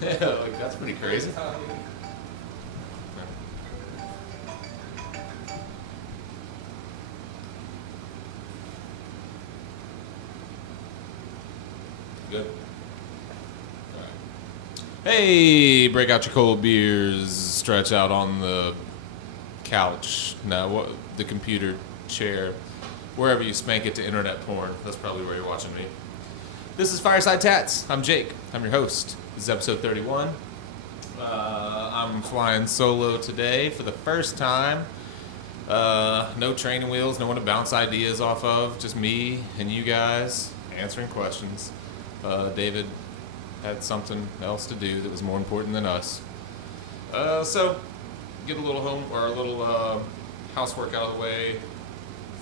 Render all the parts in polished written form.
Like, that's pretty crazy. Good. All right. Hey, break out your cold beers, stretch out on the couch, the computer chair, wherever you spank it to internet porn. That's probably where you're watching me. This is Fireside Tats. I'm Jake. I'm your host. This is episode 31. I'm flying solo today for the first time. No training wheels, no one to bounce ideas off of, just me and you guys answering questions. David had something else to do that was more important than us. So get a little housework out of the way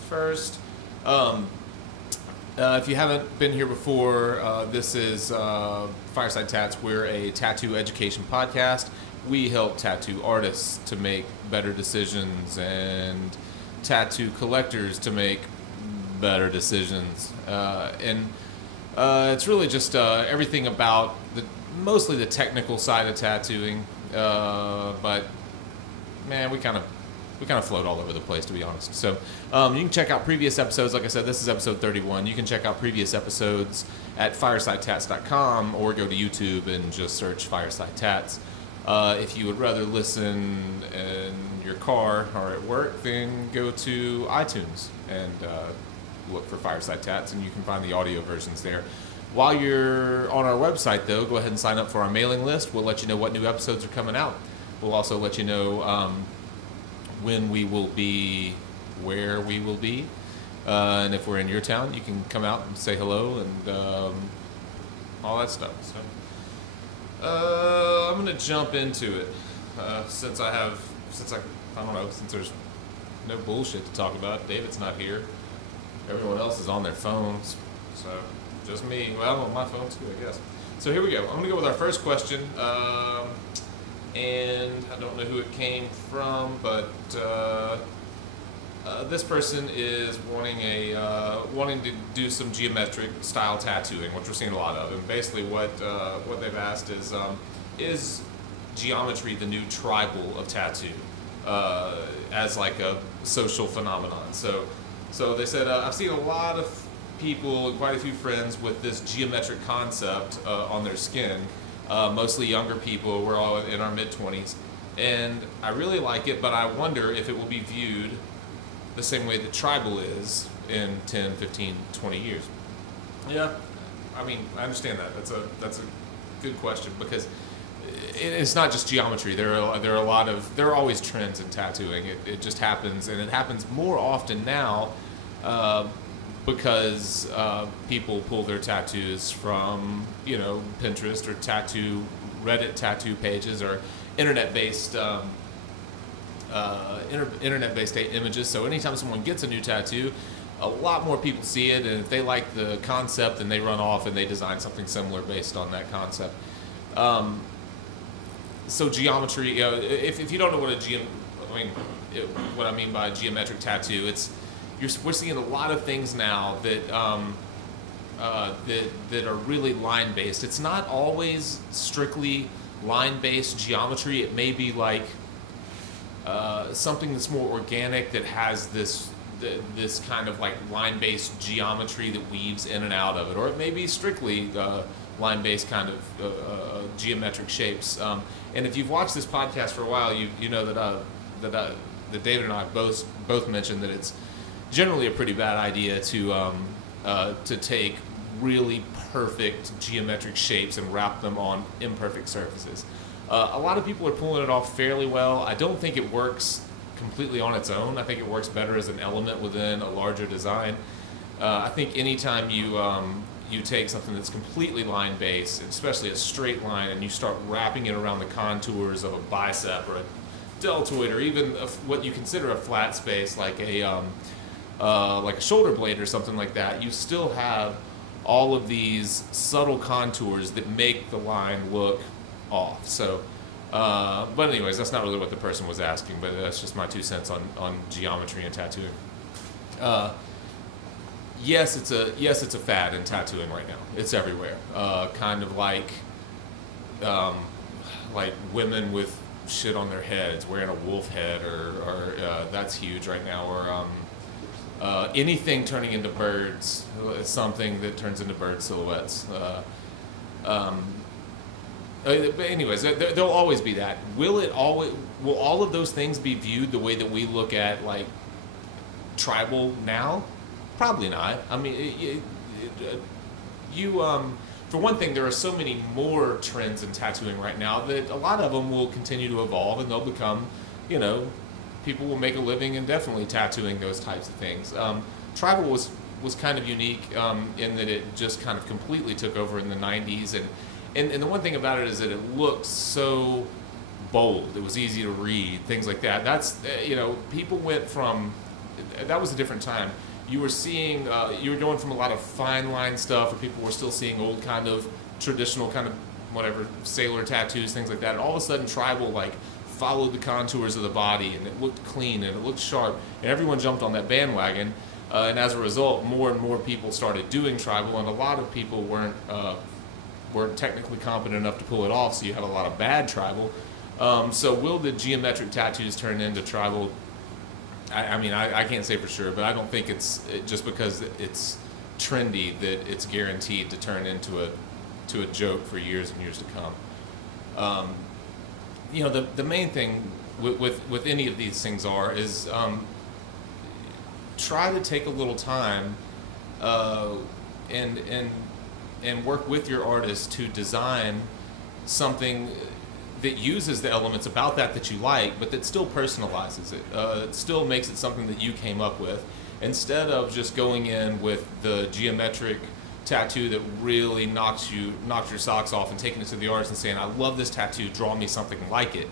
first. If you haven't been here before, this is Fireside Tats. We're a tattoo education podcast. We help tattoo artists to make better decisions and tattoo collectors to make better decisions. And it's really just everything about mostly the technical side of tattooing. But man, we kind of float all over the place, to be honest. So you can check out previous episodes. Like I said, this is episode 31. You can check out previous episodes at firesidetats.com or go to YouTube and just search Fireside Tats. If you would rather listen in your car or at work, then go to iTunes and look for Fireside Tats, and you can find the audio versions there. While you're on our website, though, go ahead and sign up for our mailing list. We'll let you know what new episodes are coming out. We'll also let you know when we will be, where we will be, and if we're in your town, you can come out and say hello and all that stuff. So I'm gonna jump into it since there's no bullshit to talk about. David's not here. Everyone else is on their phones, so just me. Well, I'm on my phone too, I guess. So here we go. I'm gonna go with our first question. And I don't know who it came from, but this person is wanting to do some geometric style tattooing, which we're seeing a lot of. And basically, what they've asked is geometry the new tribal of tattoo as like a social phenomenon? So they said I've seen a lot of people, quite a few friends, with this geometric concept on their skin. Mostly younger people. We're all in our mid-20s. And I really like it, but I wonder if it will be viewed the same way that tribal is in 10, 15, 20 years. Yeah, I mean, I understand that. That's a good question, because it's not just geometry. There are always trends in tattooing. It just happens, and it happens more often now because people pull their tattoos from, Pinterest or Reddit tattoo pages or internet-based images. So anytime someone gets a new tattoo, a lot more people see it, and if they like the concept, then they run off and they design something similar based on that concept. So geometry, if you don't know what I mean by geometric tattoo, we're seeing a lot of things now that are really line based. It's not always strictly line based geometry. It may be like something that's more organic, that has this kind of like line based geometry that weaves in and out of it, or it may be strictly line based kind of geometric shapes. And if you've watched this podcast for a while, you know that David and I both mentioned that it's generally a pretty bad idea to take really perfect geometric shapes and wrap them on imperfect surfaces. A lot of people are pulling it off fairly well. I don't think it works completely on its own. I think it works better as an element within a larger design. I think anytime you take something that's completely line-based, especially a straight line, and you start wrapping it around the contours of a bicep or a deltoid, or even what you consider a flat space like a shoulder blade or something like that, you still have all of these subtle contours that make the line look off. So, but anyways, that's not really what the person was asking, but that's just my 2 cents on geometry and tattooing. Yes, it's a fad in tattooing right now. It's everywhere. Kind of like like women with shit on their heads, wearing a wolf head, or that's huge right now, or anything turning into birds, something that turns into bird silhouettes. But anyways, there'll always be that. Will all of those things be viewed the way that we look at like tribal now? Probably not. I mean, for one thing, there are so many more trends in tattooing right now that a lot of them will continue to evolve, and they'll become, people will make a living indefinitely tattooing those types of things. Tribal was kind of unique in that it just kind of completely took over in the 90s, and the one thing about it is that it looked so bold. It was easy to read, things like that. That's, people went from, that was a different time. You were seeing, you were going from a lot of fine line stuff, or people were still seeing old kind of traditional kind of whatever, sailor tattoos, things like that. And all of a sudden tribal like followed the contours of the body, and it looked clean and it looked sharp, and everyone jumped on that bandwagon. And as a result, more and more people started doing tribal, and a lot of people weren't technically competent enough to pull it off, so you had a lot of bad tribal. So will the geometric tattoos turn into tribal? I mean, I can't say for sure, but I don't think it's just because it's trendy that it's guaranteed to turn into a joke for years and years to come. The main thing with any of these things is try to take a little time and work with your artist to design something that uses the elements about that you like, but that still personalizes it. It still makes it something that you came up with, instead of just going in with the geometric tattoo that really knocked your socks off, and taking it to the artist and saying, I love this tattoo, draw me something like it.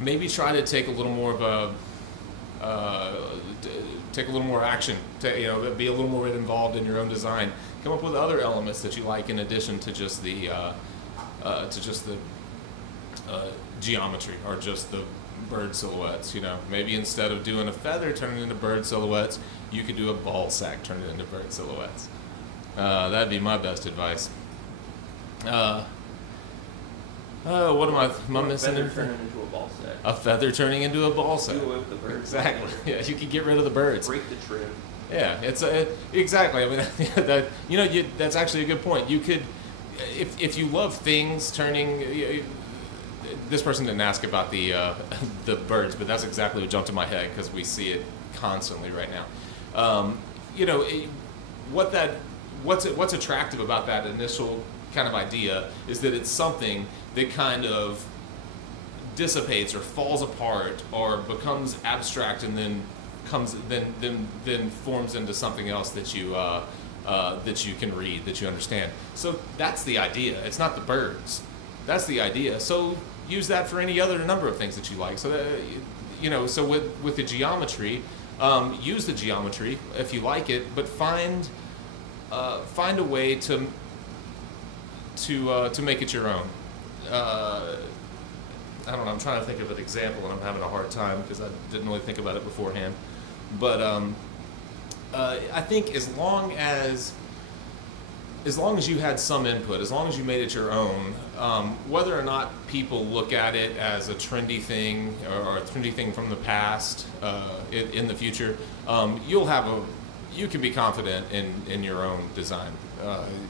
Maybe try to take a little more of take a little more action, be a little more involved in your own design. Come up with other elements that you like in addition to just the geometry or just the bird silhouettes. Maybe instead of doing a feather turning into bird silhouettes, you could do a ball sack turning into bird silhouettes. That'd be my best advice. What am I missing? A feather turning into a ball sack. A feather turning into a ball sack. Do away with the birds. Exactly. Yeah, you could get rid of the birds. Break the trim. Yeah, it's exactly. I mean, that's actually a good point. You could, if you love things turning. This person didn't ask about the birds, but that's exactly what jumped in my head because we see it constantly right now. What's attractive about that initial kind of idea is that it's something that kind of dissipates or falls apart or becomes abstract, and then forms into something else that you can read, that you understand. So that's the idea. It's not the birds. That's the idea. So use that for any other number of things that you like. So that, so with the geometry, use the geometry if you like it, but find a way to make it your own. I don't know. I'm trying to think of an example, and I'm having a hard time because I didn't really think about it beforehand. But I think as long as you had some input, as long as you made it your own, whether or not people look at it as a trendy thing or a trendy thing from the past in the future, you can be confident in your own design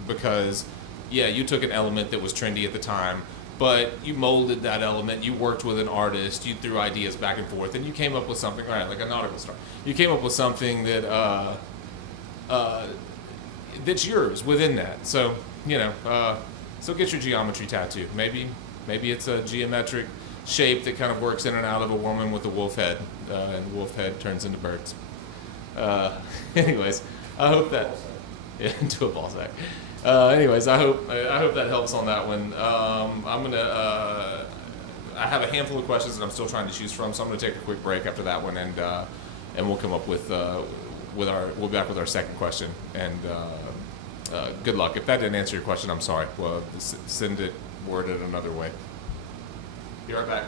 because, yeah, you took an element that was trendy at the time, but you molded that element, you worked with an artist, you threw ideas back and forth, and you came up with something, right, like a nautical star. You came up with something that that's yours within that. So, so get your geometry tattoo. Maybe it's a geometric shape that kind of works in and out of a woman with a wolf head, and the wolf head turns into birds. Anyways, I hope that into a ball sack. Anyways, I hope that helps on that one. I have a handful of questions that I'm still trying to choose from, so I'm going to take a quick break after that one, and we'll come up we'll be back with our second question. And good luck. If that didn't answer your question, I'm sorry. Well, send it worded another way. Be right back.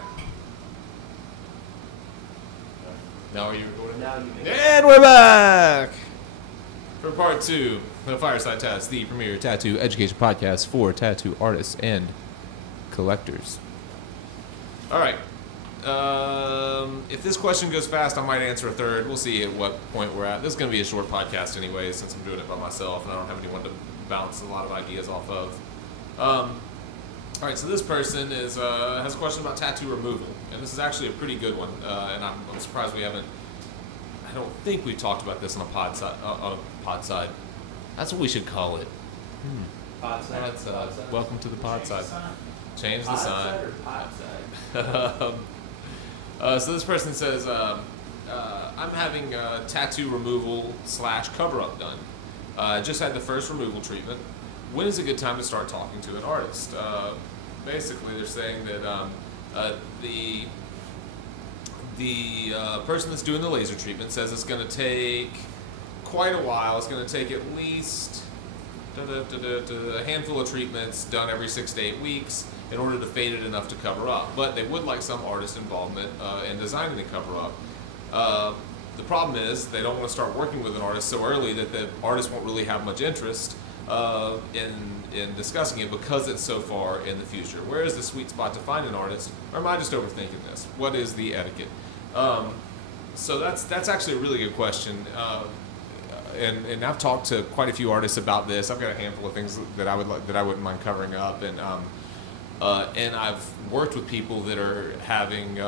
Now are you recording? Now you may. And we're back. for part 2 of Fireside Tats, the premier tattoo education podcast for tattoo artists and collectors. All right. If this question goes fast, I might answer a third. We'll see at what point we're at. This is going to be a short podcast anyway, since I'm doing it by myself and I don't have anyone to bounce a lot of ideas off of. All right, so this person has a question about tattoo removal, and this is actually a pretty good one, and I'm surprised we haven't. I don't think we talked about this on a pod side. That's what we should call it. Pod side. Welcome to the pod side. Change the sign. Pod side. So this person says, I'm having tattoo removal / cover-up done. Just had the first removal treatment. When is a good time to start talking to an artist? Basically, they're saying that the person that's doing the laser treatment says it's going to take quite a while. It's going to take at least a handful of treatments done every 6 to 8 weeks in order to fade it enough to cover up. But they would like some artist involvement in designing the cover up. The problem is they don't want to start working with an artist so early that the artist won't really have much interest in discussing it because it's so far in the future. Where is the sweet spot to find an artist? Or am I just overthinking this? What is the etiquette? So that's actually a really good question. And I've talked to quite a few artists about this. I've got a handful of things that I wouldn't mind covering up, and I've worked with people that are having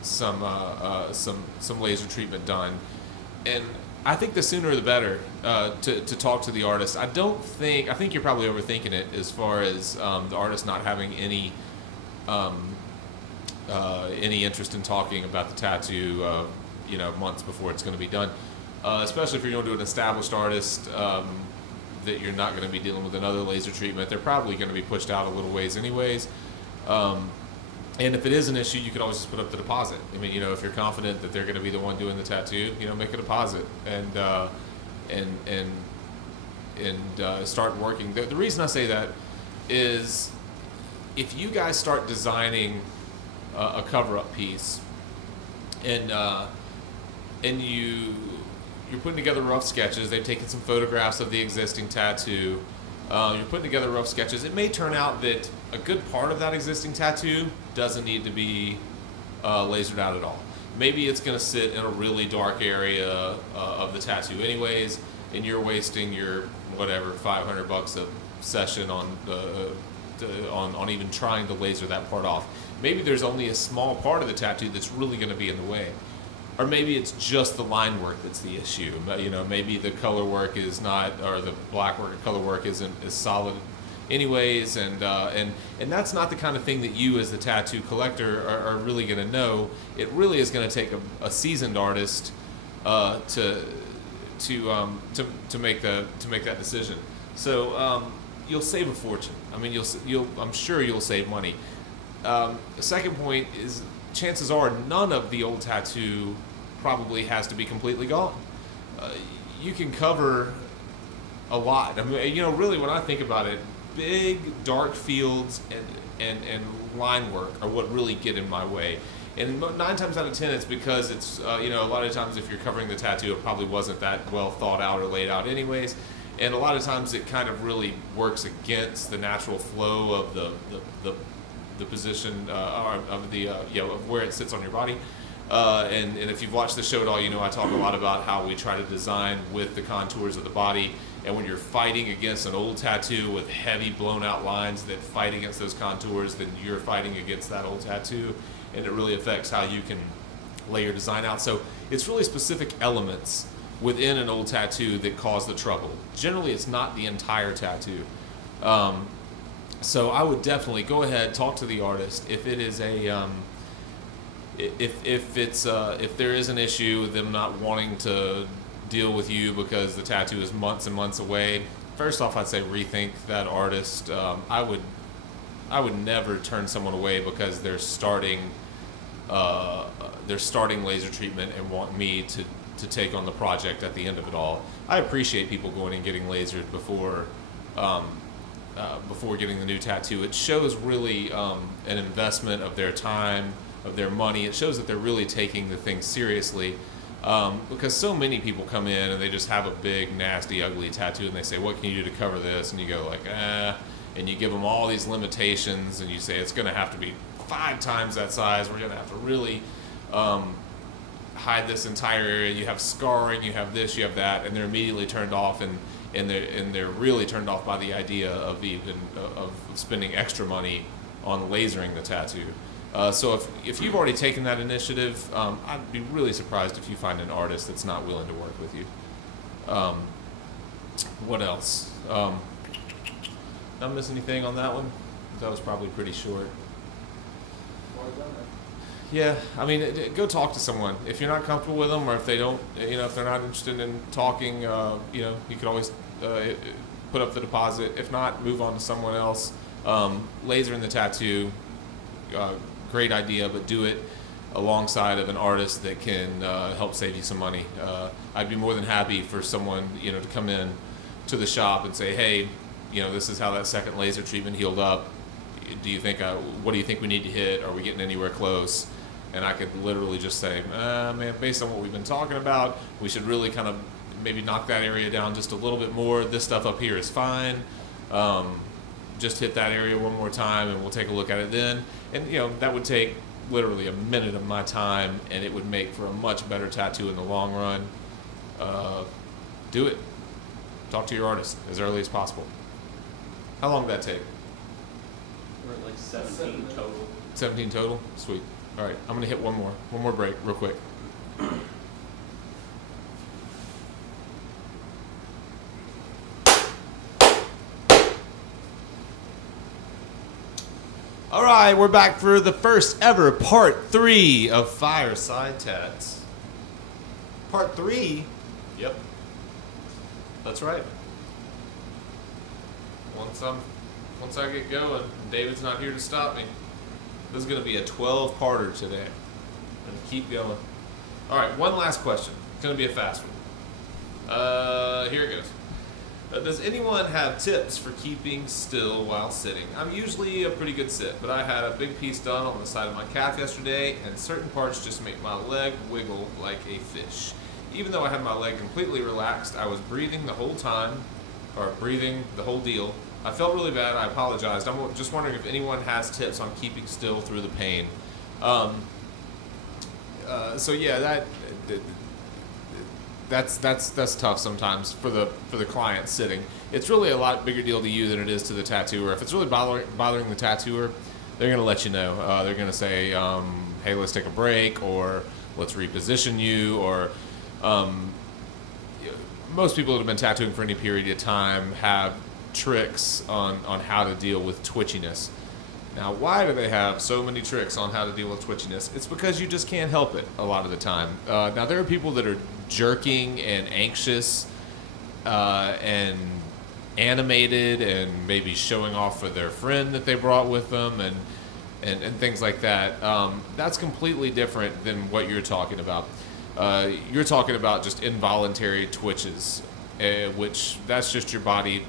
some laser treatment done, and I think the sooner the better to talk to the artist. I think you're probably overthinking it as far as the artist not having any interest in talking about the tattoo, months before it's going to be done. Especially if you're going to an established artist that you're not going to be dealing with another laser treatment. They're probably going to be pushed out a little ways anyways. And if it is an issue, you can always just put up the deposit. I mean, if you're confident that they're going to be the one doing the tattoo, make a deposit and start working. The reason I say that is if you guys start designing a cover-up piece and you're putting together rough sketches. They've taken some photographs of the existing tattoo. You're putting together rough sketches. It may turn out that a good part of that existing tattoo doesn't need to be lasered out at all. Maybe it's going to sit in a really dark area of the tattoo anyways, and you're wasting your whatever $500 a session on even trying to laser that part off. Maybe there's only a small part of the tattoo that's really going to be in the way. Or maybe it's just the line work that's the issue. Maybe the color work is not, or the black work or color work isn't as solid anyways, and that's not the kind of thing that you as the tattoo collector are really going to know. It really is going to take a seasoned artist to make that decision. So you'll save a fortune. I mean, I'm sure you'll save money. The second point is chances are none of the old tattoo probably has to be completely gone. You can cover a lot. I mean, really when I think about it, big dark fields and line work are what really get in my way. And 9 times out of 10, it's because it's a lot of times if you're covering the tattoo, it probably wasn't that well thought out or laid out anyways. And a lot of times it kind of really works against the natural flow of the position of where it sits on your body. And if you've watched the show at all, I talk a lot about how we try to design with the contours of the body. And when you're fighting against an old tattoo with heavy blown out lines that fight against those contours, then you're fighting against that old tattoo, and it really affects how you can lay your design out. So it's really specific elements within an old tattoo that cause the trouble. Generally, it's not the entire tattoo. So I would definitely go ahead, talk to the artist. If it is if there is an issue with them not wanting to deal with you because the tattoo is months and months away, first off, I'd say rethink that artist. I would never turn someone away because they're starting laser treatment and want me to take on the project at the end of it all. I appreciate people going and getting lasered before getting the new tattoo. It shows really an investment of their time, of their money. It shows that they're really taking the thing seriously. Because so many people come in and they just have a big, nasty, ugly tattoo, and they say, "What can you do to cover this?" And you go like, and you give them all these limitations, and you say it's going to have to be 5 times that size. We're going to have to really hide this entire area. You have scarring, you have this, you have that, and they're immediately turned off, and they're really turned off by the idea of of spending extra money on lasering the tattoo. So if you've already taken that initiative, I'd be really surprised if you find an artist that's not willing to work with you. What else? Did I miss anything on that one? That was probably pretty short. Yeah, I mean, go talk to someone. If you're not comfortable with them, or if they don't, if they're not interested in talking, you could always put up the deposit. If not, move on to someone else. Lasering the tattoo, great idea, but do it alongside of an artist that can help save you some money. I'd be more than happy for someone, to come in to the shop and say, "Hey, this is how that second laser treatment healed up. Do you think? What do you think we need to hit? Are we getting anywhere close?" And I could literally just say, "Man, based on what we've been talking about, we should really kind of maybe knock that area down just a little bit more. This stuff up here is fine. Just hit that area one more time, and we'll take a look at it then." And that would take literally a minute of my time, and it would make for a much better tattoo in the long run. Do it. Talk to your artist as early as possible. How long did that take? We're at like 17 total. 17 total? Sweet. All right, I'm going to hit one more break real quick. All right, we're back for the first ever part 3 of Fireside Tats. Part 3? Yep. That's right. Once I get going, David's not here to stop me. This is going to be a 12-parter today. I'm going to keep going. All right, one last question. It's going to be a fast one. Here it goes. Does anyone have tips for keeping still while sitting? I'm usually a pretty good sit, but I had a big piece done on the side of my calf yesterday, and certain parts just make my leg wiggle like a fish. Even though I had my leg completely relaxed, I was breathing the whole time, or breathing the whole deal. I felt really bad. I apologized. I'm just wondering if anyone has tips on keeping still through the pain. So yeah, that's tough sometimes for the client sitting. It's really a lot bigger deal to you than it is to the tattooer. If it's really bothering the tattooer, they're going to let you know. They're going to say, "Hey, let's take a break," or "Let's reposition you," or most people that have been tattooing for any period of time have tricks on how to deal with twitchiness. Now, why do they have so many tricks on how to deal with twitchiness? It's because you just can't help it a lot of the time. Now, there are people that are jerking and anxious and animated and maybe showing off for their friend that they brought with them and things like that. That's completely different than what you're talking about. You're talking about just involuntary twitches, which that's just your body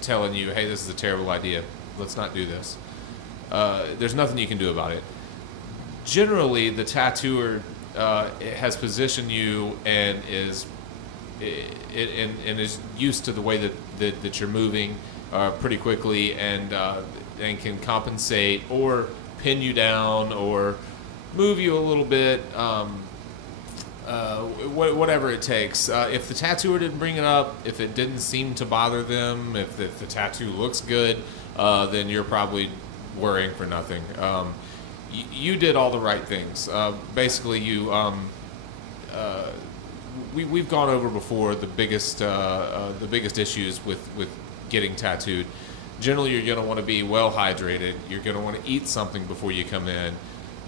telling you, "Hey, this is a terrible idea. Let's not do this." There's nothing you can do about it. Generally, the tattooer has positioned you and is used to the way that you're moving pretty quickly, and can compensate or pin you down or move you a little bit. Whatever it takes. If the tattooer didn't bring it up, if it didn't seem to bother them, if the tattoo looks good, then you're probably worrying for nothing. You did all the right things. Basically, we've gone over before the biggest issues with getting tattooed. Generally, you're going to want to be well hydrated. You're going to want to eat something before you come in.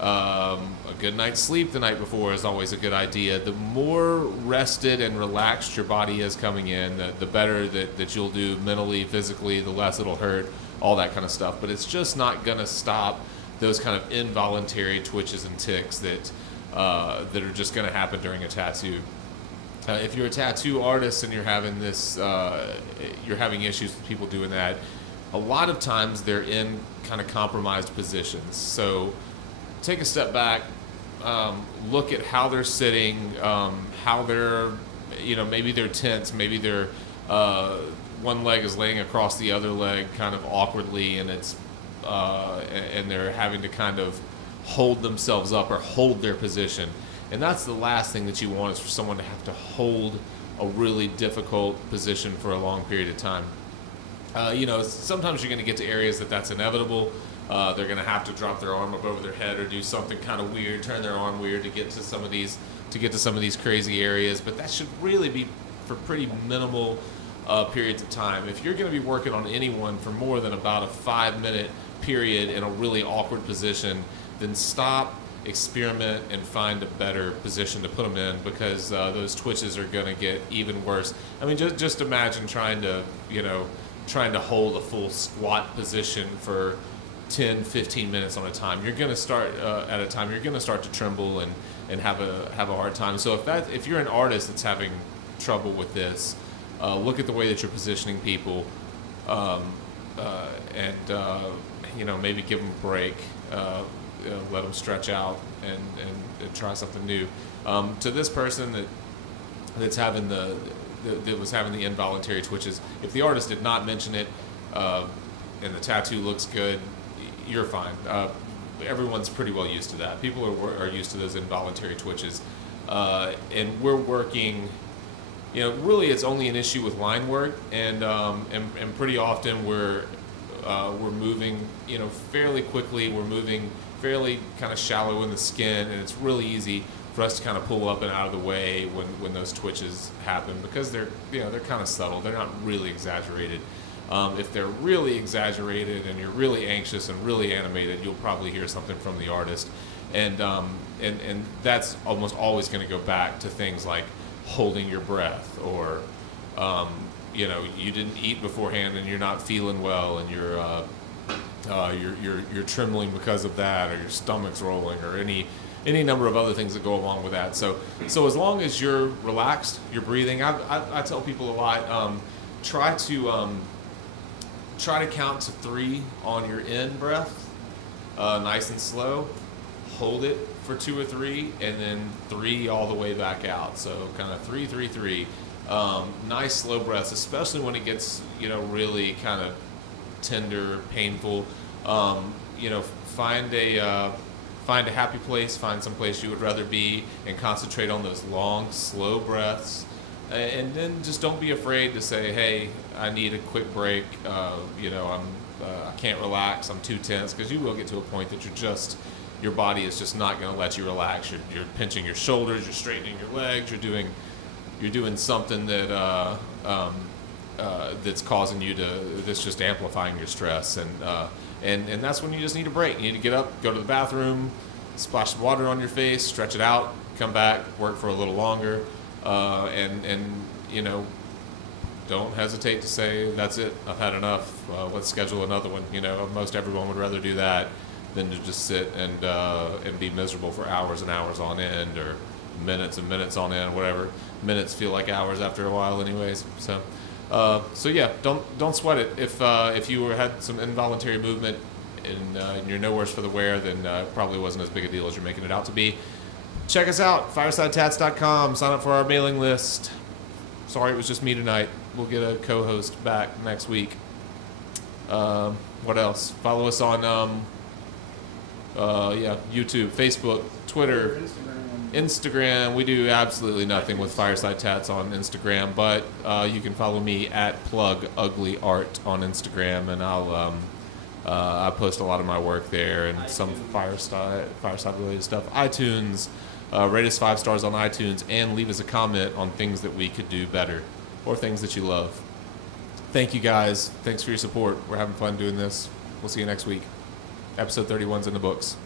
A good night's sleep the night before is always a good idea. The more rested and relaxed your body is coming in, the better that you'll do mentally, physically, the less it'll hurt, all that kind of stuff. But it's just not going to stop those kind of involuntary twitches and tics that are just going to happen during a tattoo. If you're a tattoo artist and you're having issues with people doing that, a lot of times they're in kind of compromised positions. So take a step back, look at how they're sitting, how they're, maybe they're tense, maybe they're one leg is laying across the other leg kind of awkwardly, and it's and they're having to kind of hold themselves up or hold their position. And that's the last thing that you want, is for someone to have to hold a really difficult position for a long period of time. Sometimes you're going to get to areas that's inevitable. They're going to have to drop their arm up over their head or do something kind of weird, turn their arm weird to get to some of these crazy areas. But that should really be for pretty minimal periods of time. If you're going to be working on anyone for more than about a 5-minute period in a really awkward position, then stop, experiment, and find a better position to put them in, because those twitches are going to get even worse. I mean, just imagine trying to hold a full squat position for 10, 15 minutes on a time. You're going to start you're going to start to tremble and have a hard time. So if you're an artist that's having trouble with this, look at the way that you're positioning people, and maybe give them a break, let them stretch out and try something new. To this person that was having the involuntary twitches, if the artist did not mention it, and the tattoo looks good, you're fine. Everyone's pretty well used to that. People are used to those involuntary twitches, and we're working. Really, it's only an issue with line work, and pretty often we're moving, fairly quickly. We're moving fairly kind of shallow in the skin, and it's really easy for us to kind of pull up and out of the way when those twitches happen, because they're kind of subtle. They're not really exaggerated. If they're really exaggerated and you're really anxious and really animated, you'll probably hear something from the artist, and that's almost always going to go back to things like holding your breath, or you didn't eat beforehand and you're not feeling well, and you're trembling because of that, or your stomach's rolling, or any number of other things that go along with that. So as long as you're relaxed, you're breathing. I tell people a lot, try to count to 3 on your in breath, nice and slow. Hold it for 2 or 3, and then 3 all the way back out. So kind of 3, 3, 3. Nice slow breaths, especially when it gets really kind of tender, painful. Find a happy place, find some place you would rather be, and concentrate on those long, slow breaths. And then just don't be afraid to say, hey, I need a quick break. I can't relax. I'm too tense, because you will get to a point that your body is just not going to let you relax. You're pinching your shoulders. You're straightening your legs. You're doing something that that's causing you that's just amplifying your stress, and that's when you just need a break. You need to get up, go to the bathroom, splash some water on your face, stretch it out, come back, work for a little longer, and don't hesitate to say, that's it, I've had enough, let's schedule another one. Most everyone would rather do that than to just sit and be miserable for hours and hours on end, or minutes and minutes on end, whatever. Minutes feel like hours after a while anyways. So yeah, don't sweat it. If you had some involuntary movement and you're no worse for the wear, then it probably wasn't as big a deal as you're making it out to be. Check us out, firesidetats.com. Sign up for our mailing list. Sorry it was just me tonight. We'll get a co-host back next week. What else? Follow us on YouTube, Facebook, Twitter, Instagram. We do absolutely nothing with Fireside Tats on Instagram, but you can follow me at @pluguglyart on Instagram, and I post a lot of my work there and some Fireside related stuff. iTunes, rate us 5 stars on iTunes, and leave us a comment on things that we could do better, or things that you love. Thank you guys. Thanks for your support. We're having fun doing this. We'll see you next week. Episode 31's in the books.